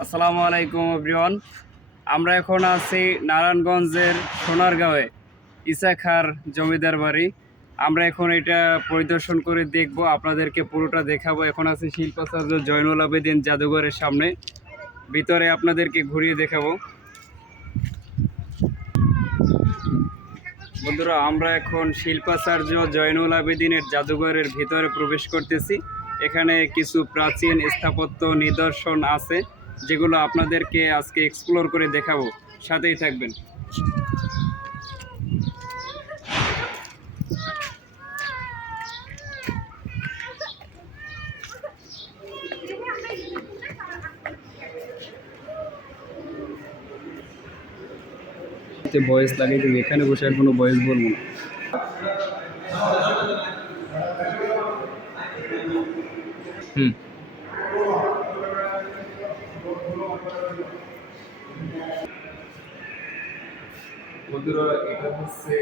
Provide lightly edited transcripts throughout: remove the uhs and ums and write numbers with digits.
আসসালামু আলাইকুম এভরিওয়ান। আমরা এখন আছি নারায়ণগঞ্জের সোনারগাঁওয়ে ইসা খাঁর জমিদার বাড়ি। আমরা এখন এটা পরিদর্শন করে দেখব, আপনাদেরকে পুরোটা দেখাবো। এখন আছি শিল্পাচার্য জয়নুল আবেদিন জাদুঘরের সামনে, ভিতরে আপনাদেরকে ঘুরিয়ে দেখাবো। বন্ধুরা, আমরা এখন শিল্পাচার্য জয়নুল আবেদিনের জাদুঘরের ভিতরে প্রবেশ করতেছি। এখানে কিছু প্রাচীন স্থাপত্য নিদর্শন আছে, যেগুলো আপনাদেরকে আজকে এক্সপ্লোর করে দেখাবো। সাথেই থাকবেন। ভয়েস লাগিয়ে দেবে, এখানে বসে আর কোনো ভয়েস বলবো না। বন্ধুরা, এটা হচ্ছে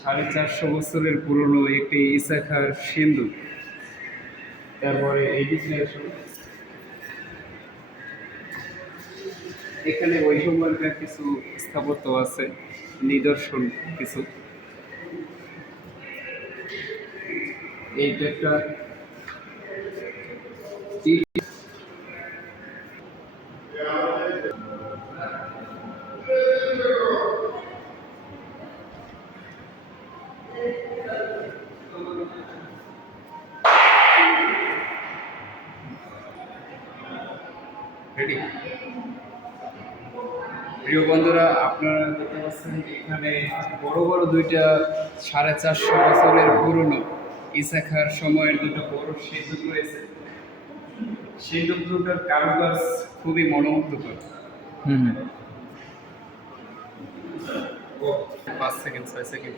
450 বছরের পুরনো একটি ইসা খাঁর সিন্ধু। তারপরে এখানে ওই সময়কার কিছু স্থাপত্য আছে, নিদর্শন কিছু। এইটা একটা রেডি। প্রিয় বন্ধুরা, আপনারা দেখতে পাচ্ছেন এখানে বড় বড় দুইটা 450 বছরের পুরনো ইসা খাঁর সময়ের দুটো বড় সিন্দুক রয়েছে। সিন্দুক দুটোর কারুকাজ খুবই মনোমুগ্ধকর। 5 সেকেন্ড 6 সেকেন্ড।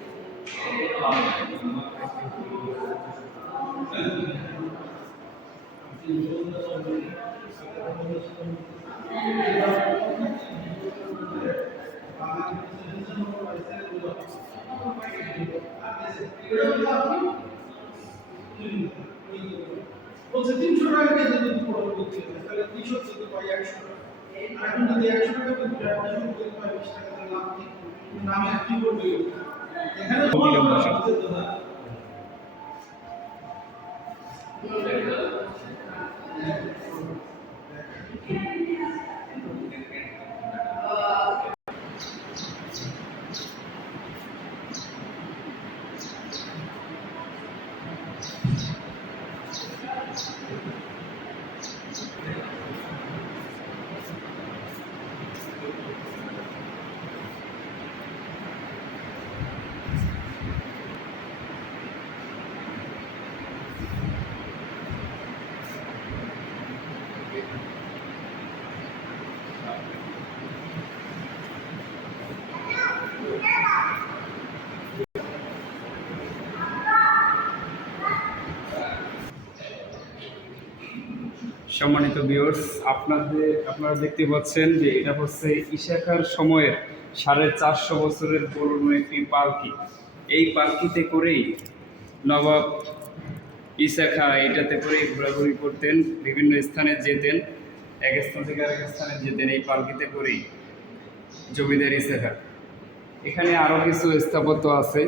বলছে 300 টাকা কেজি যদি পড়ে বলছে, তাহলে 300 যদি পাই 100 টাকা। আর এখন যদি 100 টাকা যদি পাই 20 টাকা তাহলে লাভ কি? নামে কি করবে? এখানে সম্মানিত ভিউয়ার্স, আপনারা দেখতে পাচ্ছেন যে এটা হচ্ছে ইসা খাঁর সময়ের 450 বছরের পুরনো একটি পালকি। এই পালকিতে করেই নবাব ইসা খাঁ এটাতে করেই ঘোরাঘুরি করতেন, বিভিন্ন স্থানে যেতেন, এক স্থান থেকে আরেক স্থানে যেতেন এই পালকিতে করেই জমিদার ইসা খাঁ। এখানে আরও কিছু স্থাপত্য আছে।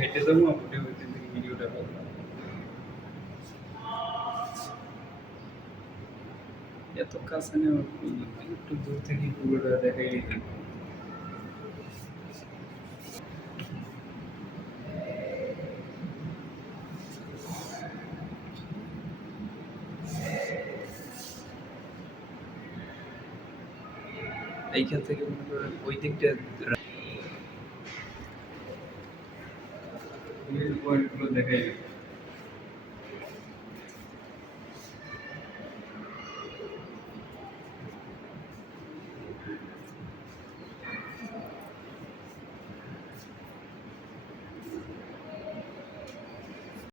হেঁটে যাবো, ভিডিওটা এত কাছে নেওয়ার একটু দূর থেকে পুরোটা দেখাই। এইখান থেকে ওই দিকটা পয়েন্টগুলো দেখাই।